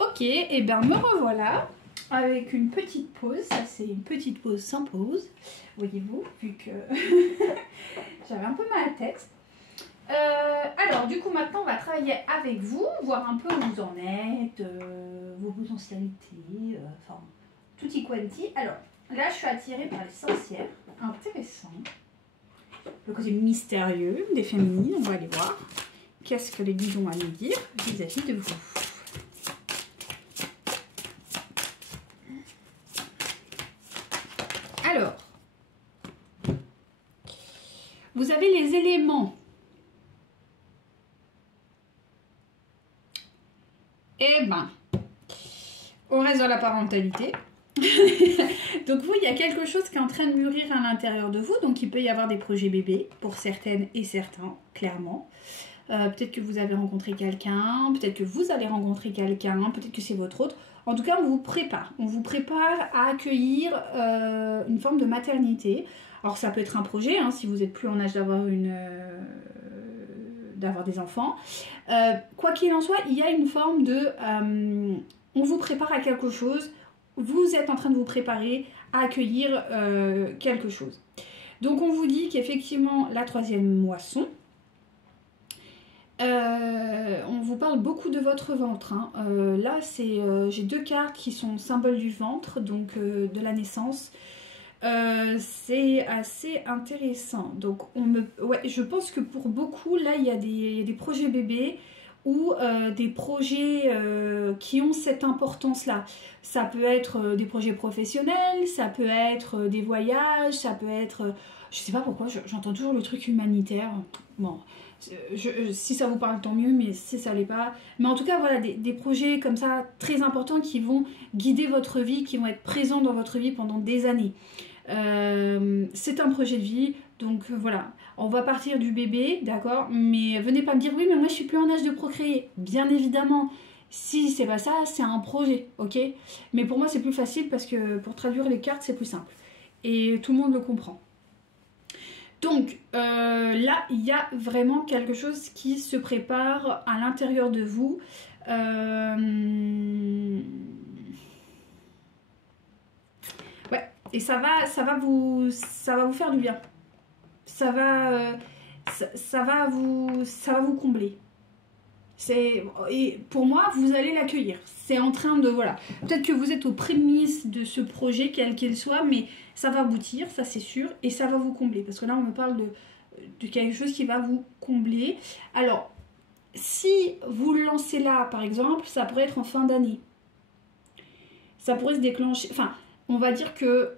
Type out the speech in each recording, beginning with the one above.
Ok, et bien me revoilà avec une petite pause. Ça c'est une petite pause sans pause, voyez-vous, vu que j'avais un peu mal à la tête. Alors du coup maintenant on va travailler avec vous, voir un peu où vous en êtes, vos potentialités, enfin tutti quanti. Alors là je suis attirée par les sorcières, intéressant. Le côté mystérieux des féminines, on va aller voir. Qu'est-ce que les guides ont à nous dire vis-à-vis de vous? Alors, vous avez les éléments. Eh ben, on reste dans la parentalité. Donc vous, il y a quelque chose qui est en train de mûrir à l'intérieur de vous. Donc il peut y avoir des projets bébés pour certaines et certains, clairement. Peut-être que vous avez rencontré quelqu'un, peut-être que vous allez rencontrer quelqu'un, peut-être que c'est votre autre. En tout cas, on vous prépare. On vous prépare à accueillir une forme de maternité. Alors ça peut être un projet, hein, si vous n'êtes plus en âge d'avoir d'avoir des enfants. Quoi qu'il en soit, il y a une forme de... on vous prépare à quelque chose. Vous êtes en train de vous préparer à accueillir quelque chose. Donc on vous dit qu'effectivement, la troisième moisson, on vous parle beaucoup de votre ventre. Hein. Là, j'ai deux cartes qui sont symboles du ventre, donc de la naissance. C'est assez intéressant. Donc, je pense que pour beaucoup, là, il y a des projets bébés ou des projets qui ont cette importance-là. Ça peut être des projets professionnels, ça peut être des voyages, ça peut être... je sais pas pourquoi, j'entends toujours le truc humanitaire. Bon, si ça vous parle, tant mieux, mais si ça l'est pas... Mais en tout cas, voilà, des projets comme ça, très importants, qui vont guider votre vie, qui vont être présents dans votre vie pendant des années. C'est un projet de vie, donc voilà, on va partir du bébé, d'accord, mais venez pas me dire oui mais moi je suis plus en âge de procréer. Bien évidemment, si c'est pas ça, c'est un projet, ok, mais pour moi c'est plus facile parce que pour traduire les cartes c'est plus simple et tout le monde le comprend. Donc là il y a vraiment quelque chose qui se prépare à l'intérieur de vous. Et ça va vous faire du bien. Ça va vous combler. Et pour moi, vous allez l'accueillir. C'est en train de, voilà. Peut-être que vous êtes aux prémices de ce projet, quel qu'il soit, mais ça va aboutir, ça c'est sûr, et ça va vous combler. Parce que là, on me parle de quelque chose qui va vous combler. Alors, si vous le lancez là, par exemple, ça pourrait être en fin d'année. Ça pourrait se déclencher... Enfin, on va dire que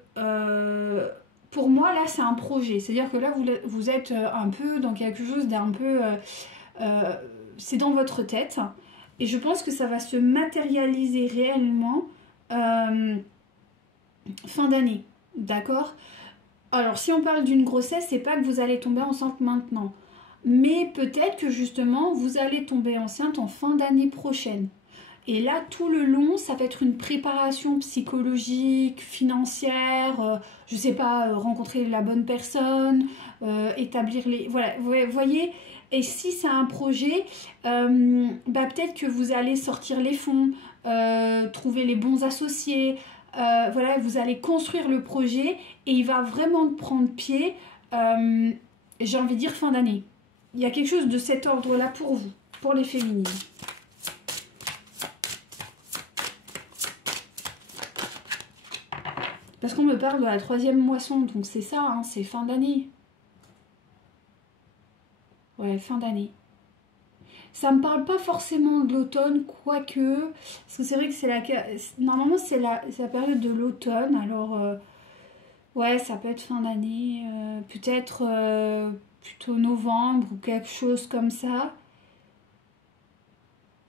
pour moi là c'est un projet, c'est à dire que là vous êtes un peu dans quelque chose d'un peu c'est dans votre tête et je pense que ça va se matérialiser réellement fin d'année, d'accord. Alors si on parle d'une grossesse, c'est pas que vous allez tomber enceinte maintenant, mais peut-être que justement vous allez tomber enceinte en fin d'année prochaine. Et là, tout le long, ça va être une préparation psychologique, financière, je sais pas, rencontrer la bonne personne, établir les... Voilà, vous voyez. Et si c'est un projet, peut-être que vous allez sortir les fonds, trouver les bons associés, voilà, vous allez construire le projet et il va vraiment prendre pied, j'ai envie de dire fin d'année. Il y a quelque chose de cet ordre-là pour vous, pour les féminines. Parce qu'on me parle de la troisième moisson, donc c'est ça, hein, c'est fin d'année. Ouais, fin d'année. Ça me parle pas forcément de l'automne, quoique, parce que c'est vrai que normalement c'est la période de l'automne, alors ouais, ça peut être fin d'année, peut-être plutôt novembre ou quelque chose comme ça.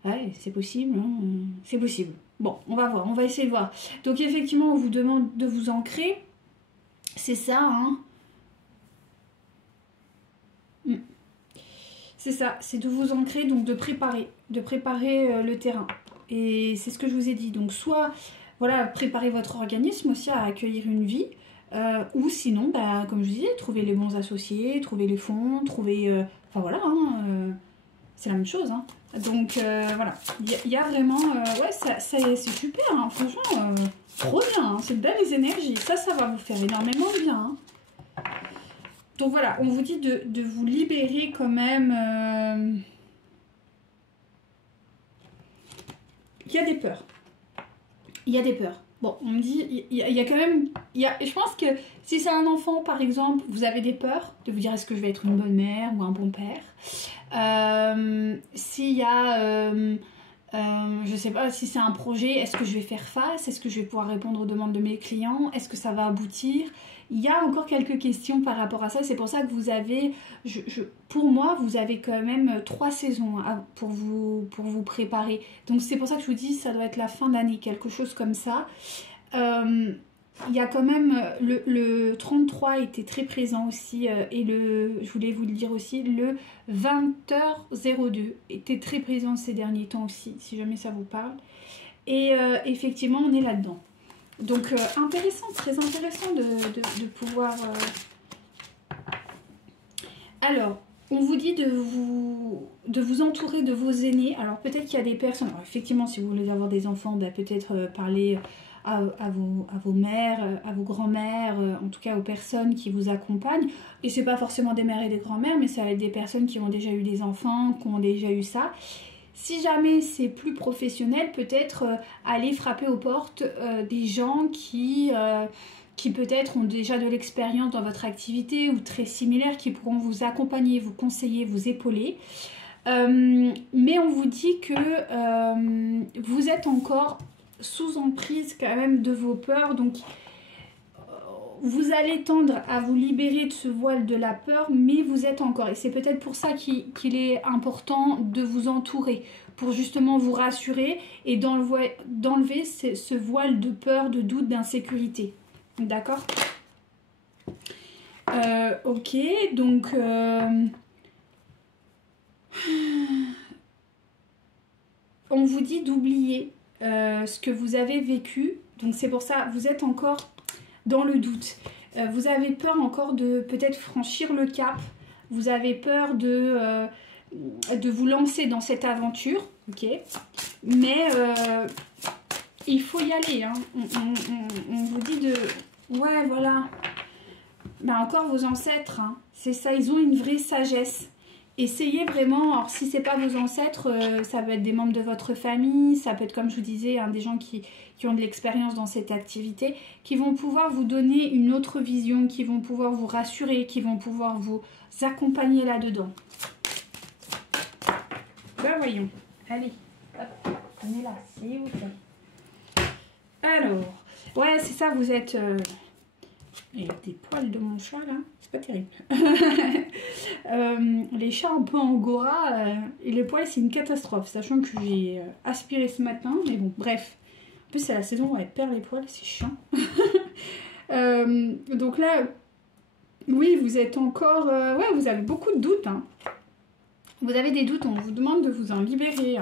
Ouais, c'est possible, hein, c'est possible. Bon, on va voir, on va essayer de voir. Donc effectivement, on vous demande de vous ancrer. C'est ça, hein. C'est ça, c'est de vous ancrer, donc de préparer le terrain. Et c'est ce que je vous ai dit. Donc soit, voilà, préparer votre organisme aussi à accueillir une vie. Ou sinon, comme je vous disais, trouver les bons associés, trouver les fonds, trouver... enfin voilà, hein, c'est la même chose. Hein. Donc voilà, il y a vraiment, ouais, c'est super, hein. Franchement, trop bien, hein. C'est de belles énergies, ça va vous faire énormément de bien. Hein. Donc voilà, on vous dit de vous libérer quand même. Il y a des peurs. Il y a des peurs. Bon, on me dit, il y a quand même... je pense que si c'est un enfant, par exemple, vous avez des peurs de vous dire est-ce que je vais être une bonne mère ou un bon père. S'il y a... je sais pas, si c'est un projet, est-ce que je vais faire face? Est-ce que je vais pouvoir répondre aux demandes de mes clients? Est-ce que ça va aboutir? Il y a encore quelques questions par rapport à ça. C'est pour ça que vous avez, pour moi, vous avez quand même 3 saisons pour vous préparer. Donc c'est pour ça que je vous dis, ça doit être la fin d'année, quelque chose comme ça. Il y a quand même, le 33 était très présent aussi, et je voulais vous le dire aussi, le 20h02 était très présent ces derniers temps aussi, si jamais ça vous parle. Et effectivement, on est là-dedans. Donc intéressant, très intéressant de pouvoir... Alors, on vous dit de vous entourer de vos aînés. Alors peut-être qu'il y a des personnes... Alors, effectivement, si vous voulez avoir des enfants, ben, peut-être parler à vos mères, à vos grands-mères, en tout cas aux personnes qui vous accompagnent. Et c'est pas forcément des mères et des grands-mères, mais ça va être des personnes qui ont déjà eu des enfants, qui ont déjà eu ça. Si jamais c'est plus professionnel, peut-être aller frapper aux portes des gens qui peut-être ont déjà de l'expérience dans votre activité ou très similaires, qui pourront vous accompagner, vous conseiller, vous épauler. Mais on vous dit que vous êtes encore sous emprise quand même de vos peurs, donc vous allez tendre à vous libérer de ce voile de la peur, mais vous êtes encore, et c'est peut-être pour ça qu'il est important de vous entourer, pour justement vous rassurer et d'enlever ce voile de peur, de doute, d'insécurité. D'accord? Ok, donc... on vous dit d'oublier ce que vous avez vécu, donc c'est pour ça, vous êtes encore dans le doute. Vous avez peur encore de peut-être franchir le cap, vous avez peur de vous lancer dans cette aventure, ok? Mais il faut y aller, hein. On vous dit de... Ouais, voilà. Ben encore vos ancêtres, hein. C'est ça, ils ont une vraie sagesse. Essayez vraiment, alors si c'est pas vos ancêtres, ça peut être des membres de votre famille, ça peut être comme je vous disais, hein, des gens qui ont de l'expérience dans cette activité, qui vont pouvoir vous donner une autre vision, qui vont pouvoir vous rassurer, qui vont pouvoir vous accompagner là-dedans. Ben voyons, allez, hop, on est là, s'il vous plaît. Alors, ouais c'est ça, vous êtes... Il y a des poils de mon chat là, c'est pas terrible. Les chats un peu angora et les poils c'est une catastrophe, sachant que j'ai aspiré ce matin, mais bon, bref. En plus c'est la saison où elle perd les poils, c'est chiant. Donc là, oui, vous êtes encore... ouais, vous avez beaucoup de doutes. Hein. Vous avez des doutes, on vous demande de vous en libérer. Hein.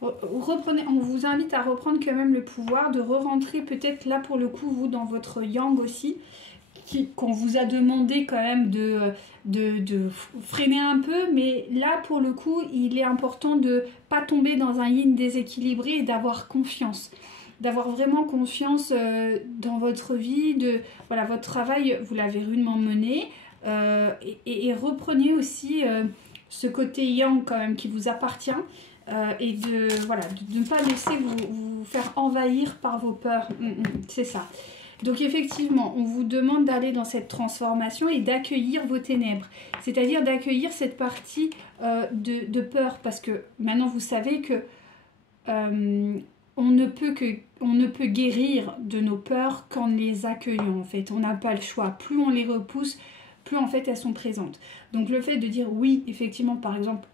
Reprenez, on vous invite à reprendre quand même le pouvoir, de re-rentrer peut-être là pour le coup, vous, dans votre yang aussi, qu'on vous a demandé quand même de freiner un peu, mais là pour le coup, il est important de ne pas tomber dans un yin déséquilibré et d'avoir confiance. D'avoir vraiment confiance dans votre vie, voilà, votre travail, vous l'avez rudement mené, et reprenez aussi ce côté yang quand même qui vous appartient. Et voilà, de ne pas laisser vous faire envahir par vos peurs. C'est ça. Donc effectivement, on vous demande d'aller dans cette transformation et d'accueillir vos ténèbres. C'est-à-dire d'accueillir cette partie de peur. Parce que maintenant, vous savez que on ne peut guérir de nos peurs qu'en les accueillant. En fait, on n'a pas le choix. Plus on les repousse, plus en fait elles sont présentes. Donc le fait de dire oui, effectivement, par exemple,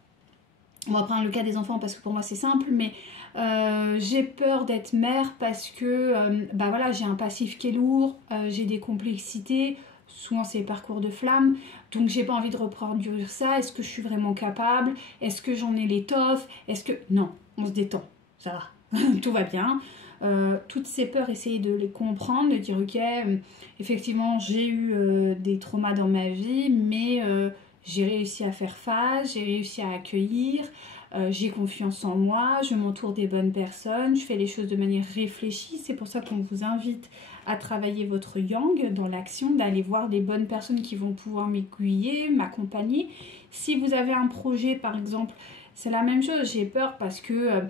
on va prendre le cas des enfants parce que pour moi c'est simple, mais j'ai peur d'être mère parce que bah voilà, j'ai un passif qui est lourd, j'ai des complexités, souvent c'est les parcours de flammes, donc j'ai pas envie de reproduire ça. Est-ce que je suis vraiment capable? Est-ce que j'en ai l'étoffe? Est-ce que... Non, on se détend, ça va, tout va bien. Toutes ces peurs, essayez de les comprendre, de dire ok, effectivement j'ai eu des traumas dans ma vie, mais j'ai réussi à faire face, j'ai réussi à accueillir, j'ai confiance en moi, je m'entoure des bonnes personnes, je fais les choses de manière réfléchie. C'est pour ça qu'on vous invite à travailler votre yang dans l'action, d'aller voir les bonnes personnes qui vont pouvoir m'aiguiller, m'accompagner. Si vous avez un projet par exemple, c'est la même chose, j'ai peur parce que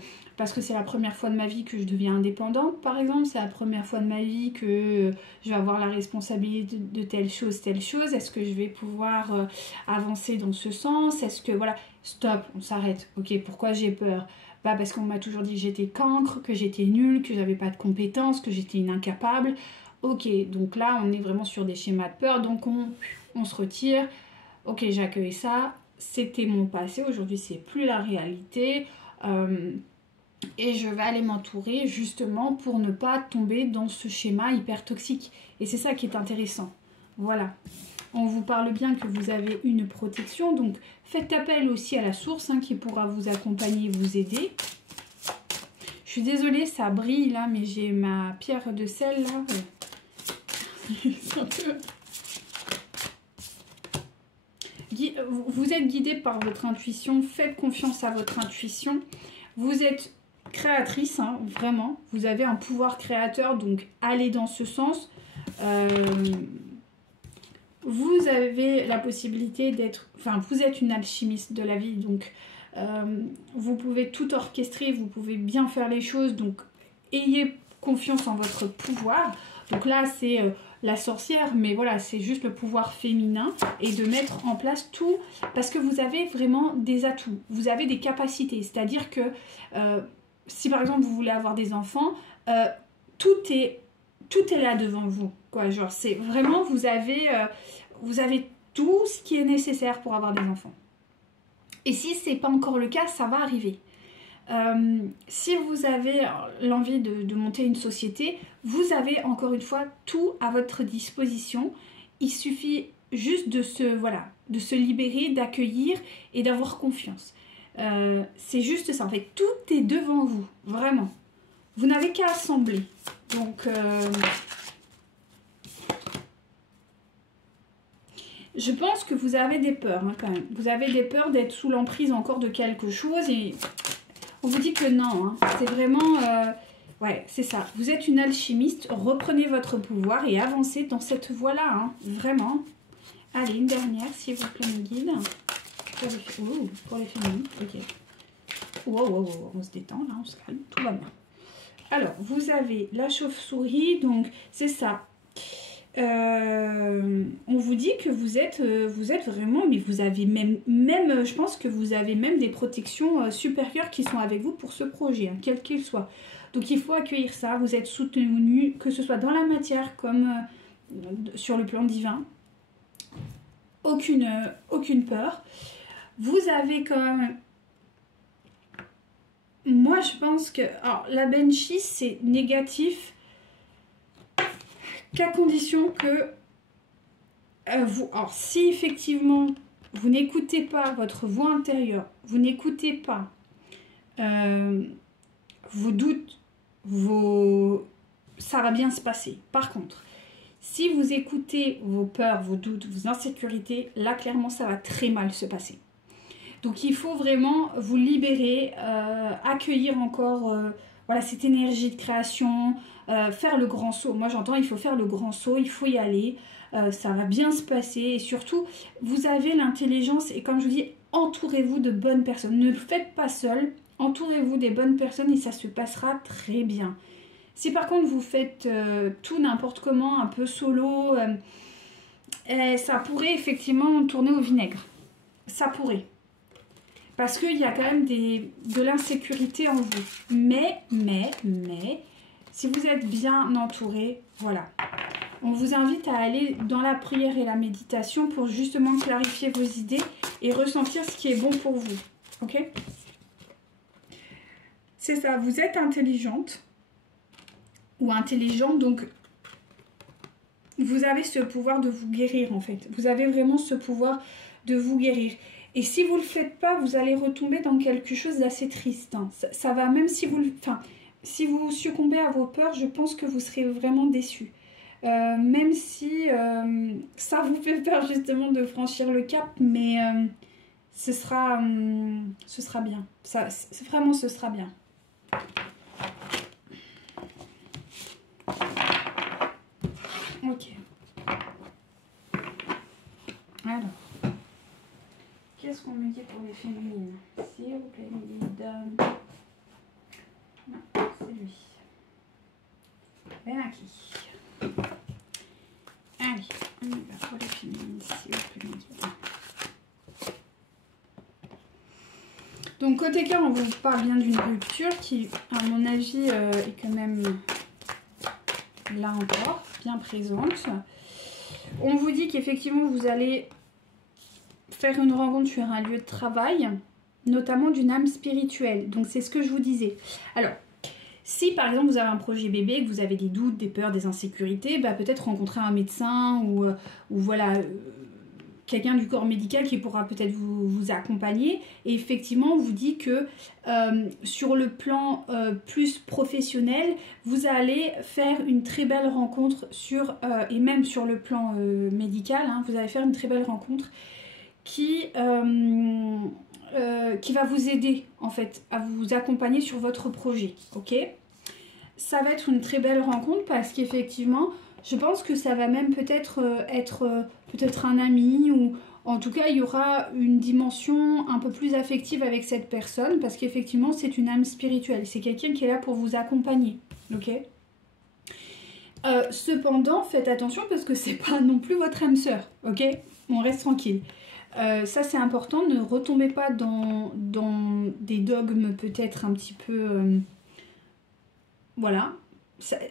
c'est la première fois de ma vie que je deviens indépendante par exemple, c'est la première fois de ma vie que je vais avoir la responsabilité de telle chose. Est-ce que je vais pouvoir avancer dans ce sens? Est-ce que voilà, stop, on s'arrête. Ok, pourquoi j'ai peur? Bah parce qu'on m'a toujours dit que j'étais cancre, que j'étais nulle, que j'avais pas de compétences, que j'étais une incapable. Ok, donc là on est vraiment sur des schémas de peur, donc on se retire. Ok, j'accueille ça, c'était mon passé, aujourd'hui c'est plus la réalité. Et je vais aller m'entourer justement pour ne pas tomber dans ce schéma hyper toxique. Et c'est ça qui est intéressant. Voilà. On vous parle bien que vous avez une protection, donc faites appel aussi à la source qui pourra vous accompagner, vous aider. Je suis désolée, ça brille là, mais j'ai ma pierre de sel là. Vous êtes guidé par votre intuition, faites confiance à votre intuition. Vous êtes créatrice, vraiment. Vous avez un pouvoir créateur, donc allez dans ce sens. Vous avez la possibilité d'être... Enfin, vous êtes une alchimiste de la vie, donc vous pouvez tout orchestrer, vous pouvez bien faire les choses, donc ayez confiance en votre pouvoir. Donc là, c'est la sorcière, mais voilà, c'est juste le pouvoir féminin et de mettre en place tout, parce que vous avez vraiment des atouts, vous avez des capacités, c'est-à-dire que si par exemple vous voulez avoir des enfants, tout est là devant vous, quoi. Genre c'est vraiment, vous avez tout ce qui est nécessaire pour avoir des enfants. Et si c'est pas encore le cas, ça va arriver. Si vous avez l'envie de monter une société, vous avez encore une fois tout à votre disposition. Il suffit juste de se libérer, d'accueillir et d'avoir confiance. C'est juste ça, en fait, tout est devant vous, vraiment. Vous n'avez qu'à assembler. Donc, je pense que vous avez des peurs, quand même. Vous avez des peurs d'être sous l'emprise encore de quelque chose et on vous dit que non. C'est vraiment... ouais, c'est ça. Vous êtes une alchimiste, reprenez votre pouvoir et avancez dans cette voie-là, vraiment. Allez, une dernière, s'il vous plaît, mon guide. Pour les féminines, ok. Wow, on se détend, là, on se calme, tout va bien. Alors, vous avez la chauve-souris, donc c'est ça. On vous dit que vous êtes vraiment, mais vous avez même, je pense que vous avez même des protections supérieures qui sont avec vous pour ce projet, quel qu'il soit. Donc il faut accueillir ça, vous êtes soutenu, que ce soit dans la matière comme sur le plan divin. Aucune peur. Vous avez quand même... Moi, je pense que... Alors, la Banshee, c'est négatif qu'à condition que vous... Alors, si effectivement, vous n'écoutez pas votre voix intérieure, vous n'écoutez pas vos doutes, ça va bien se passer. Par contre, si vous écoutez vos peurs, vos doutes, vos insécurités, là, clairement, ça va très mal se passer. Donc, il faut vraiment vous libérer, accueillir encore voilà, cette énergie de création, faire le grand saut. Moi, j'entends, il faut faire le grand saut, il faut y aller, ça va bien se passer. Et surtout, vous avez l'intelligence et comme je vous dis, entourez-vous de bonnes personnes. Ne le faites pas seul, entourez-vous des bonnes personnes et ça se passera très bien. Si par contre, vous faites tout n'importe comment, un peu solo, ça pourrait effectivement tourner au vinaigre. Ça pourrait. Parce qu'il y a quand même de l'insécurité en vous. Mais, si vous êtes bien entouré, voilà. On vous invite à aller dans la prière et la méditation pour justement clarifier vos idées et ressentir ce qui est bon pour vous. Ok? C'est ça, vous êtes intelligente ou intelligent, donc vous avez ce pouvoir de vous guérir en fait. Vous avez vraiment ce pouvoir de vous guérir. Et si vous ne le faites pas, vous allez retomber dans quelque chose d'assez triste. Hein. Ça va, même si vous... Enfin, si vous succombez à vos peurs, je pense que vous serez vraiment déçus. Même si ça vous fait peur justement de franchir le cap, mais ce sera bien. Vraiment, ce sera bien. Ok. Alors, qu'est-ce qu'on me dit pour les féminines? S'il vous plaît, Lydie. Non, c'est lui. Ben qui? Allez, on y va pour les féminines, s'il vous plaît, Lydie. Donc, côté cœur, on vous parle bien d'une rupture qui, à mon avis, est quand même là encore, bien présente. On vous dit qu'effectivement, vous allez faire une rencontre sur un lieu de travail, notamment d'une âme spirituelle. Donc, c'est ce que je vous disais. Alors, si par exemple vous avez un projet bébé, que vous avez des doutes, des peurs, des insécurités, bah, peut-être rencontrer un médecin ou voilà, quelqu'un du corps médical qui pourra peut-être vous accompagner. Et effectivement, on vous dit que sur le plan plus professionnel, vous allez faire une très belle rencontre et même sur le plan médical, hein, vous allez faire une très belle rencontre qui va vous aider en fait à vous accompagner sur votre projet, ok? Ça va être une très belle rencontre parce qu'effectivement, je pense que ça va même peut-être être peut-être un ami ou en tout cas, il y aura une dimension un peu plus affective avec cette personne parce qu'effectivement, c'est une âme spirituelle. C'est quelqu'un qui est là pour vous accompagner, ok? Cependant, faites attention parce que c'est pas non plus votre âme sœur, ok? On reste tranquille. Ça c'est important, ne retombez pas dans des dogmes peut-être un petit peu... voilà.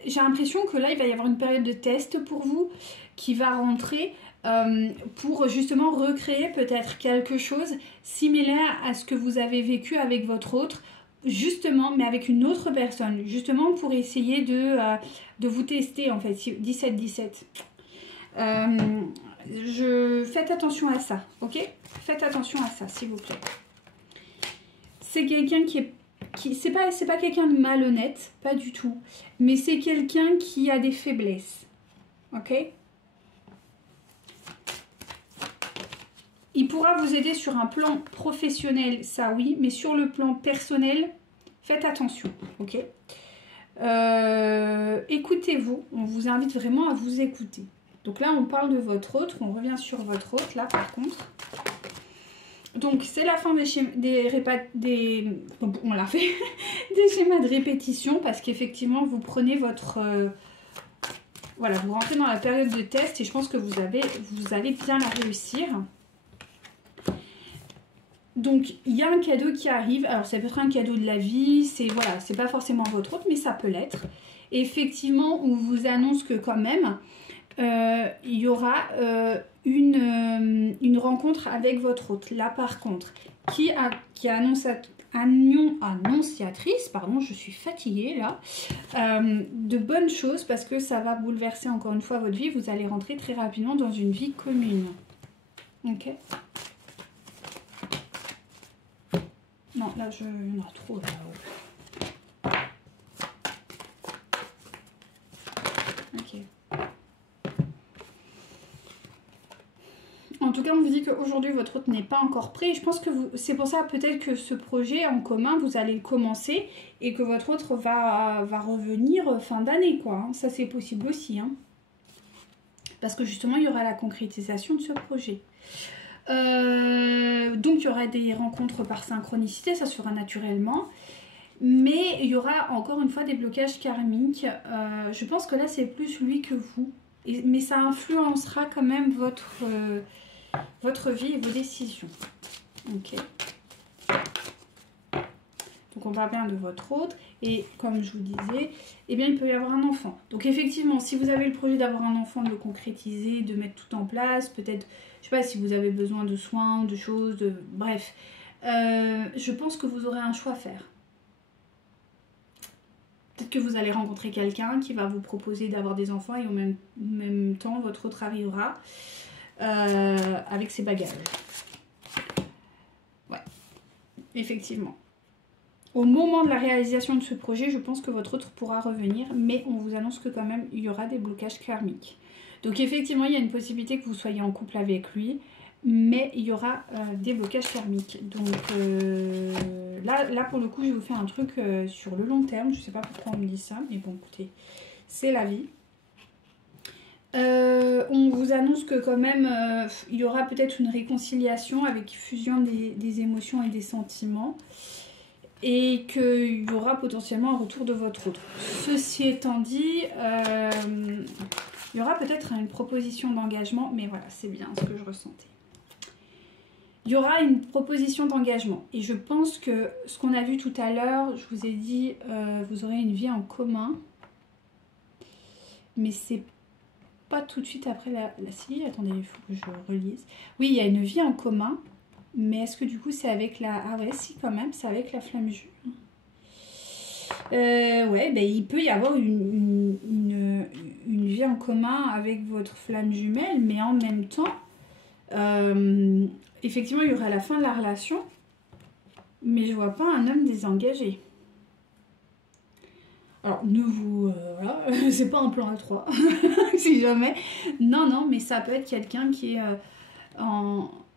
J'ai l'impression que là il va y avoir une période de test pour vous qui va rentrer pour justement recréer peut-être quelque chose similaire à ce que vous avez vécu avec votre autre, justement, mais avec une autre personne, justement pour essayer de vous tester en fait, 17-17. Faites attention à ça, ok? Faites attention à ça, s'il vous plaît. C'est quelqu'un c'est pas quelqu'un de malhonnête, pas du tout. Mais c'est quelqu'un qui a des faiblesses, ok? Il pourra vous aider sur un plan professionnel, ça oui, mais sur le plan personnel, faites attention, ok? Écoutez-vous, on vous invite vraiment à vous écouter. Donc là, on parle de votre autre, on revient sur votre autre, là, par contre. Donc, c'est la fin on l'a fait, des schémas de répétition, parce qu'effectivement, vous prenez votre... voilà, vous rentrez dans la période de test, et je pense que vous allez bien la réussir. Donc, il y a un cadeau qui arrive. Alors, ça peut être un cadeau de la vie, c'est pas forcément votre autre, mais ça peut l'être. Effectivement, on vous annonce que quand même... il y aura une rencontre avec votre hôte. Là, par contre, qui est annonciatrice, pardon, je suis fatiguée là, de bonnes choses parce que ça va bouleverser encore une fois votre vie. Vous allez rentrer très rapidement dans une vie commune. Ok. Non, là, il y en a trop là. Ok. En tout cas, on vous dit qu'aujourd'hui, votre hôte n'est pas encore prêt. Et je pense que c'est pour ça peut-être que ce projet en commun, vous allez le commencer et que votre autre va revenir fin d'année, quoi. Ça, c'est possible aussi. Hein. Parce que justement, il y aura la concrétisation de ce projet. Donc, il y aura des rencontres par synchronicité, ça sera naturellement. Mais il y aura encore une fois des blocages karmiques. Je pense que là, c'est plus lui que vous. Mais ça influencera quand même votre vie et vos décisions. Ok. Donc on parle bien de votre autre. Et comme je vous disais, eh bien il peut y avoir un enfant. Donc effectivement, si vous avez le projet d'avoir un enfant, de le concrétiser, de mettre tout en place, peut-être, je sais pas, si vous avez besoin de soins, de choses, bref. Je pense que vous aurez un choix à faire. Peut-être que vous allez rencontrer quelqu'un qui va vous proposer d'avoir des enfants et au même temps, votre autre arrivera avec ses bagages. Ouais, effectivement. Au moment de la réalisation de ce projet, je pense que votre autre pourra revenir, mais on vous annonce que quand même, il y aura des blocages karmiques. Donc effectivement, il y a une possibilité que vous soyez en couple avec lui, mais il y aura des blocages karmiques. Donc là, pour le coup, je vais vous faire un truc sur le long terme. Je ne sais pas pourquoi on me dit ça, mais bon, écoutez, c'est la vie. On vous annonce que quand même, il y aura peut-être une réconciliation avec fusion des émotions et des sentiments. Et qu'il y aura potentiellement un retour de votre autre. Ceci étant dit, il y aura peut-être une proposition d'engagement, mais voilà, c'est bien ce que je ressentais. Il y aura une proposition d'engagement. Et je pense que ce qu'on a vu tout à l'heure, je vous ai dit, vous aurez une vie en commun. Mais c'est pas tout de suite après la si, attendez, il faut que je relise. Oui, il y a une vie en commun. Mais est-ce que du coup c'est avec la... Ah ouais, si quand même, c'est avec la flamme jumelle. Ouais, ben, il peut y avoir une vie en commun avec votre flamme jumelle, mais en même temps, effectivement, il y aura la fin de la relation, mais je vois pas un homme désengagé. Alors, ne vous... voilà, c'est pas un plan à 3, si jamais. Non, non, mais ça peut être quelqu'un qui est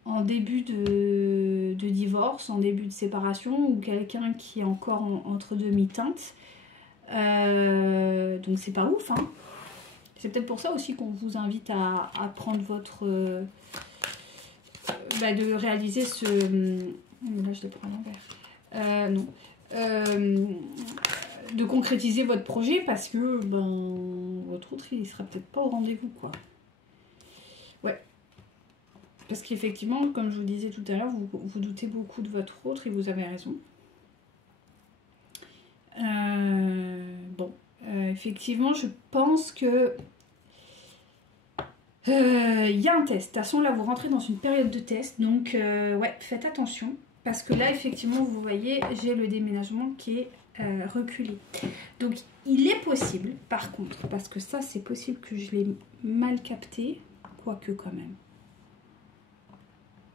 en début de divorce, en début de séparation, ou quelqu'un qui est encore entre demi-teintes. Donc c'est pas ouf, hein. C'est peut-être pour ça aussi qu'on vous invite à prendre votre... de réaliser ce... Là je le prends à l'envers. Non. De concrétiser votre projet parce que votre autre il sera peut-être pas au rendez-vous, quoi. Ouais. Parce qu'effectivement, comme je vous disais tout à l'heure, vous doutez beaucoup de votre autre et vous avez raison. Effectivement, je pense que il y a un test. De toute façon, là, vous rentrez dans une période de test. Donc, ouais, faites attention. Parce que là, effectivement, vous voyez, j'ai le déménagement qui est reculé. Donc, il est possible, par contre, parce que ça, c'est possible que je l'ai mal capté, quoique quand même.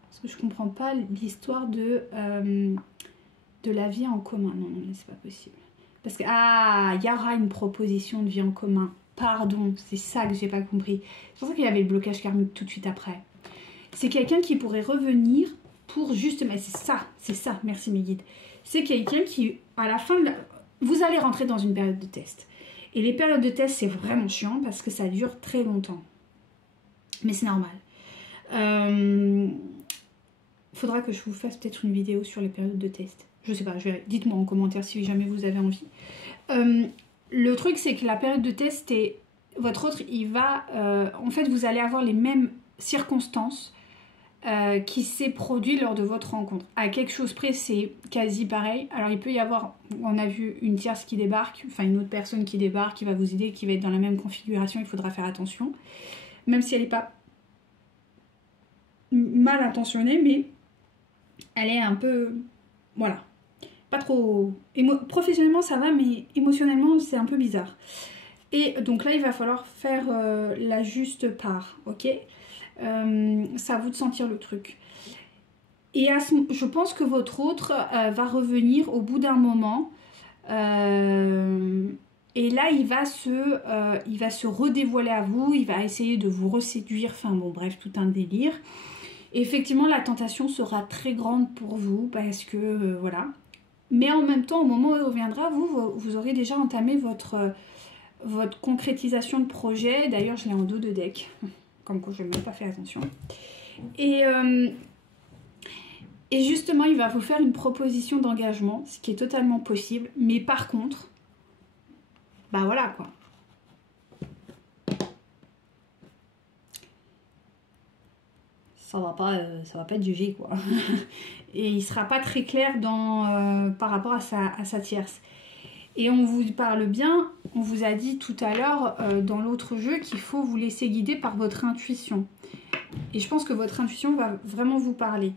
Parce que je comprends pas l'histoire de la vie en commun. Non, non, c'est pas possible. Parce que, il y aura une proposition de vie en commun. Pardon, c'est ça que j'ai pas compris. C'est pour ça qu'il y avait le blocage karmique tout de suite après. C'est quelqu'un qui pourrait revenir pour justement... C'est ça, merci mes guides. C'est quelqu'un qui, à la fin de la... Vous allez rentrer dans une période de test. Et les périodes de test, c'est vraiment chiant parce que ça dure très longtemps. Mais c'est normal. Faudra que je vous fasse peut-être une vidéo sur les périodes de test. Je sais pas, dites-moi en commentaire si jamais vous avez envie. Le truc, c'est que la période de test, votre autre, il va... en fait, vous allez avoir les mêmes circonstances qui s'est produit lors de votre rencontre. À quelque chose près, c'est quasi pareil. Alors, il peut y avoir, on a vu une tierce qui débarque, enfin une autre personne qui débarque, qui va vous aider, qui va être dans la même configuration, il faudra faire attention. Même si elle n'est pas mal intentionnée, mais elle est un peu... Voilà. Pas trop... Professionnellement, ça va, mais émotionnellement, c'est un peu bizarre. Et donc là, il va falloir faire la juste part, ok ? C'est à vous de sentir le truc. Et je pense que votre autre va revenir au bout d'un moment. Et là, il va se redévoiler à vous. Il va essayer de vous reséduire. Enfin bon, bref, tout un délire. Et effectivement, la tentation sera très grande pour vous parce que, voilà. Mais en même temps, au moment où il reviendra, vous aurez déjà entamé votre concrétisation de projet. D'ailleurs, je l'ai en dos de deck. Comme quoi, je n'ai même pas fait attention. Et justement, il va vous faire une proposition d'engagement, ce qui est totalement possible. Mais par contre, bah voilà quoi. Ça va pas être du G quoi. Et il sera pas très clair par rapport à sa tierce. Et on vous parle bien, on vous a dit tout à l'heure dans l'autre jeu qu'il faut vous laisser guider par votre intuition. Et je pense que votre intuition va vraiment vous parler.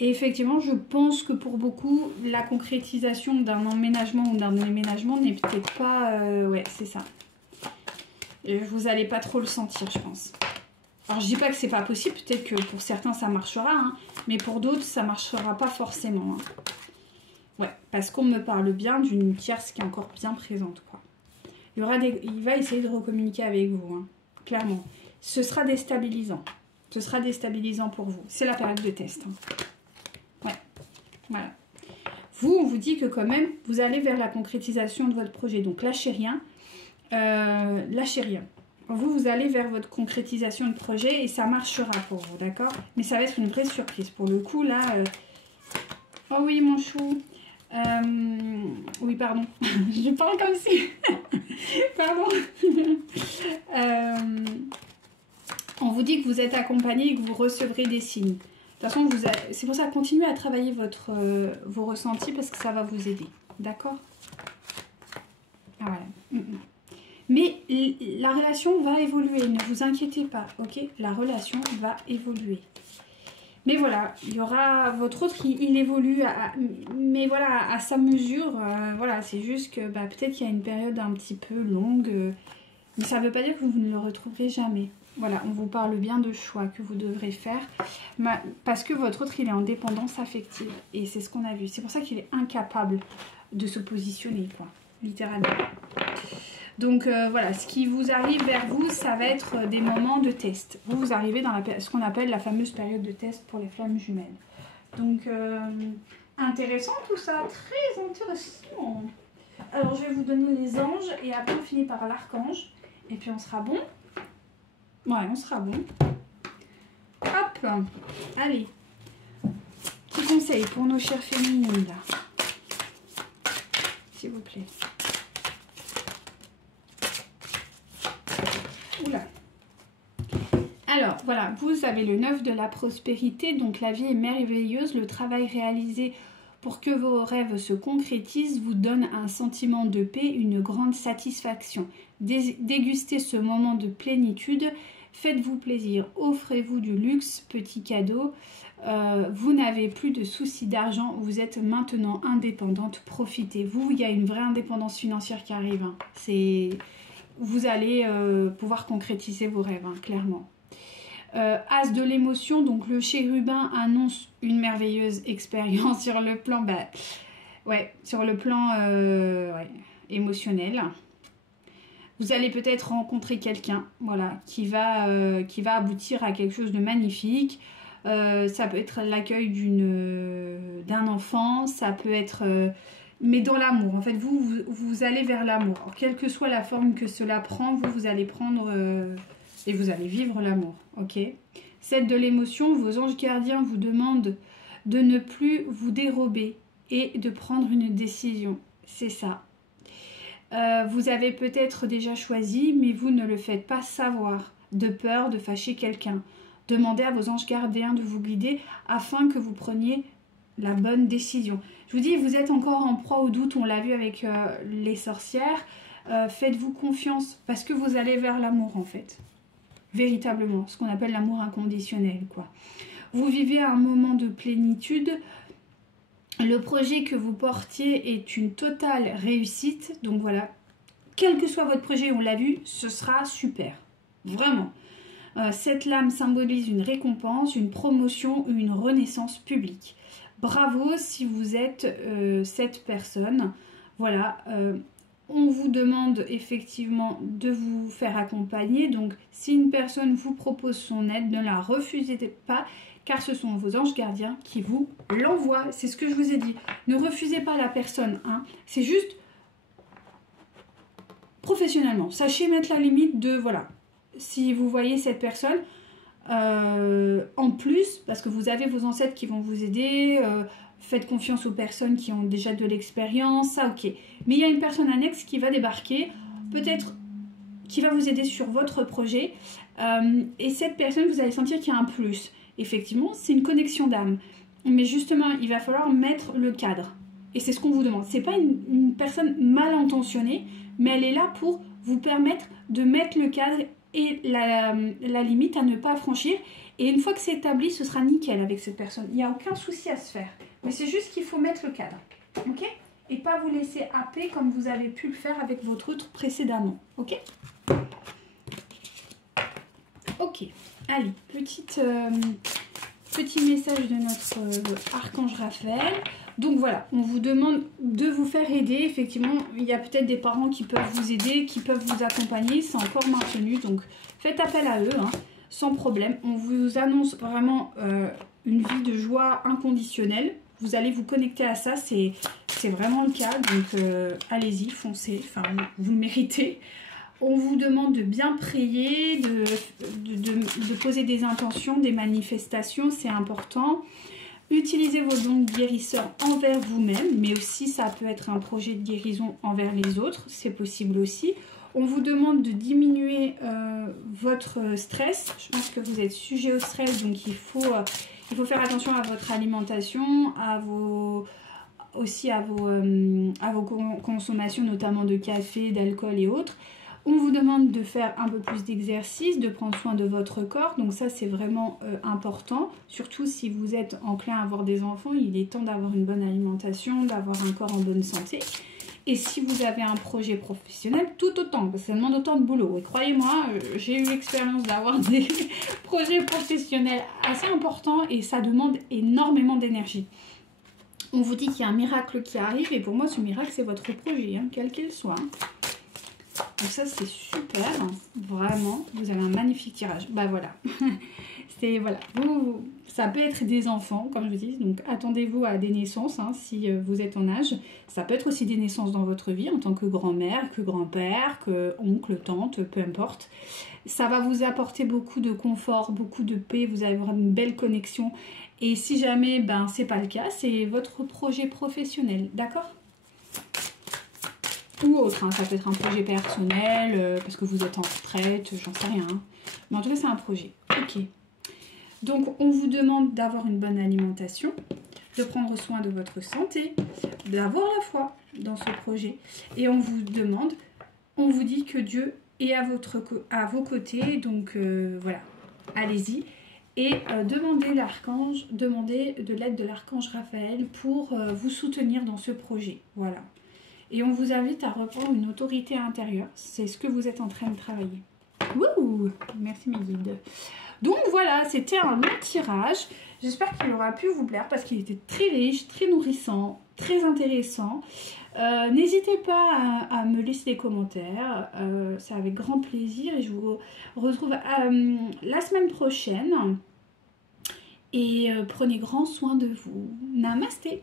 Et effectivement, je pense que pour beaucoup, la concrétisation d'un emménagement ou d'un déménagement n'est peut-être pas... ouais, c'est ça. Et vous n'allez pas trop le sentir, je pense. Alors, je dis pas que c'est pas possible. Peut-être que pour certains, ça marchera. Hein, mais pour d'autres, ça marchera pas forcément. Hein. Ouais, parce qu'on me parle bien d'une tierce qui est encore bien présente, quoi. Il va essayer de recommuniquer avec vous, hein, clairement. Ce sera déstabilisant. Ce sera déstabilisant pour vous. C'est la période de test. Hein. Ouais, voilà. Vous, on vous dit que quand même, vous allez vers la concrétisation de votre projet. Donc, lâchez rien. Lâchez rien. Vous allez vers votre concrétisation de projet et ça marchera pour vous, d'accord? Mais ça va être une vraie surprise. Pour le coup, là... Oh oui, mon chou. Oui, pardon. Je parle comme si... Pardon. On vous dit que vous êtes accompagné et que vous recevrez des signes. De toute façon, c'est pour ça, continuez à travailler vos ressentis parce que ça va vous aider. D'accord? Ah, voilà. Mais la relation va évoluer, ne vous inquiétez pas, ok? La relation va évoluer. Mais voilà, il y aura votre autre, il évolue, mais voilà, à sa mesure. Voilà, c'est juste que peut-être qu'il y a une période un petit peu longue, mais ça ne veut pas dire que vous ne le retrouverez jamais. Voilà, on vous parle bien de choix que vous devrez faire, parce que votre autre, il est en dépendance affective, et c'est ce qu'on a vu. C'est pour ça qu'il est incapable de se positionner, quoi, littéralement. Donc voilà, ce qui vous arrive vers vous, ça va être des moments de test. Vous arrivez dans ce qu'on appelle la fameuse période de test pour les flammes jumelles. Donc intéressant tout ça, très intéressant. Alors je vais vous donner les anges et après on finit par l'archange. Et puis on sera bon. Ouais, on sera bon. Hop, allez. Petit conseil pour nos chères féminines là. S'il vous plaît. Oula. Alors, voilà, vous avez le 9 de la prospérité, donc la vie est merveilleuse, le travail réalisé pour que vos rêves se concrétisent vous donne un sentiment de paix, une grande satisfaction. Dégustez ce moment de plénitude, faites-vous plaisir, offrez-vous du luxe, petit cadeau. Vous n'avez plus de soucis d'argent, vous êtes maintenant indépendante, profitez-vous. Il y a une vraie indépendance financière qui arrive, hein. Vous allez pouvoir concrétiser vos rêves, hein, clairement. As de l'émotion, donc le chérubin annonce une merveilleuse expérience sur le plan, émotionnel. Vous allez peut-être rencontrer quelqu'un, voilà, qui va aboutir à quelque chose de magnifique. Ça peut être l'accueil d'un enfant, ça peut être... mais dans l'amour, en fait, vous allez vers l'amour. Quelle que soit la forme que cela prend, vous allez prendre et vous allez vivre l'amour, ok? 7 de l'émotion, vos anges gardiens vous demandent de ne plus vous dérober et de prendre une décision. C'est ça. Vous avez peut-être déjà choisi, mais vous ne le faites pas savoir, de peur de fâcher quelqu'un. Demandez à vos anges gardiens de vous guider afin que vous preniez la bonne décision. Je vous dis, vous êtes encore en proie au doute, on l'a vu avec les sorcières. Faites-vous confiance parce que vous allez vers l'amour en fait. Véritablement, ce qu'on appelle l'amour inconditionnel, quoi. Vous vivez un moment de plénitude. Le projet que vous portiez est une totale réussite. Donc voilà, quel que soit votre projet, on l'a vu, ce sera super. Vraiment. Cette lame symbolise une récompense, une promotion ou une renaissance publique. Bravo si vous êtes cette personne. Voilà, on vous demande effectivement de vous faire accompagner. Donc, si une personne vous propose son aide, ne la refusez pas, car ce sont vos anges gardiens qui vous l'envoient. C'est ce que je vous ai dit. Ne refusez pas la personne, hein. C'est juste professionnellement. Sachez mettre la limite de, voilà, si vous voyez cette personne, en plus, parce que vous avez vos ancêtres qui vont vous aider, faites confiance aux personnes qui ont déjà de l'expérience, ça ok. Mais il y a une personne annexe qui va débarquer, peut-être qui va vous aider sur votre projet, et cette personne, vous allez sentir qu'il y a un plus. Effectivement, c'est une connexion d'âme. Mais justement, il va falloir mettre le cadre. Et c'est ce qu'on vous demande. C'est pas une personne mal intentionnée, mais elle est là pour vous permettre de mettre le cadre et la limite à ne pas franchir Et une fois que c'est établi, ce sera nickel avec cette personne. Il n'y a aucun souci à se faire. Mais c'est juste qu'il faut mettre le cadre. Ok? Et pas vous laisser happer comme vous avez pu le faire avec votre autre précédemment. Ok? Ok. Allez, petit message de notre archange Raphaël. Donc voilà, on vous demande de vous faire aider. Effectivement, il y a peut-être des parents qui peuvent vous aider, qui peuvent vous accompagner. C'est encore maintenu, donc faites appel à eux, hein, sans problème. On vous annonce vraiment une vie de joie inconditionnelle. Vous allez vous connecter à ça, c'est vraiment le cas. Donc allez-y, foncez, enfin vous le méritez. On vous demande de bien prier, de poser des intentions, des manifestations, c'est important. Utilisez vos dons de guérisseur envers vous-même, mais aussi ça peut être un projet de guérison envers les autres, c'est possible aussi. On vous demande de diminuer votre stress. Je pense que vous êtes sujet au stress, donc il faut faire attention à votre alimentation, aussi à vos consommations, notamment de café, d'alcool et autres. On vous demande de faire un peu plus d'exercice, de prendre soin de votre corps. Donc ça, c'est vraiment important. Surtout si vous êtes enclin à avoir des enfants, il est temps d'avoir une bonne alimentation, d'avoir un corps en bonne santé. Et si vous avez un projet professionnel, tout autant, parce que ça demande autant de boulot. Et croyez-moi, j'ai eu l'expérience d'avoir des projets professionnels assez importants et ça demande énormément d'énergie. On vous dit qu'il y a un miracle qui arrive et pour moi, ce miracle, c'est votre projet, hein, quel qu'il soit. Donc ça c'est super, vraiment, vous avez un magnifique tirage. Bah voilà, c'est voilà, ça peut être des enfants comme je vous dis, donc attendez-vous à des naissances hein, si vous êtes en âge. Ça peut être aussi des naissances dans votre vie en tant que grand-mère, que grand-père, que oncle, tante, peu importe. Ça va vous apporter beaucoup de confort, beaucoup de paix, vous allez avoir une belle connexion. Et si jamais c'est pas le cas, c'est votre projet professionnel, d'accord ? Ou autre, hein. Ça peut être un projet personnel, parce que vous êtes en retraite, j'en sais rien. Hein. Mais en tout cas, c'est un projet. Ok. Donc, on vous demande d'avoir une bonne alimentation, de prendre soin de votre santé, d'avoir la foi dans ce projet. Et on vous demande, on vous dit que Dieu est à vos côtés. Donc, voilà, allez-y. Et demandez de l'aide de l'archange Raphaël pour vous soutenir dans ce projet. Voilà. Et on vous invite à reprendre une autorité intérieure. C'est ce que vous êtes en train de travailler. Wouh! Merci mes guides. Donc voilà, c'était un long tirage. J'espère qu'il aura pu vous plaire parce qu'il était très riche, très nourrissant, très intéressant. N'hésitez pas à me laisser des commentaires. C'est avec grand plaisir. Et je vous retrouve la semaine prochaine. Et prenez grand soin de vous. Namasté!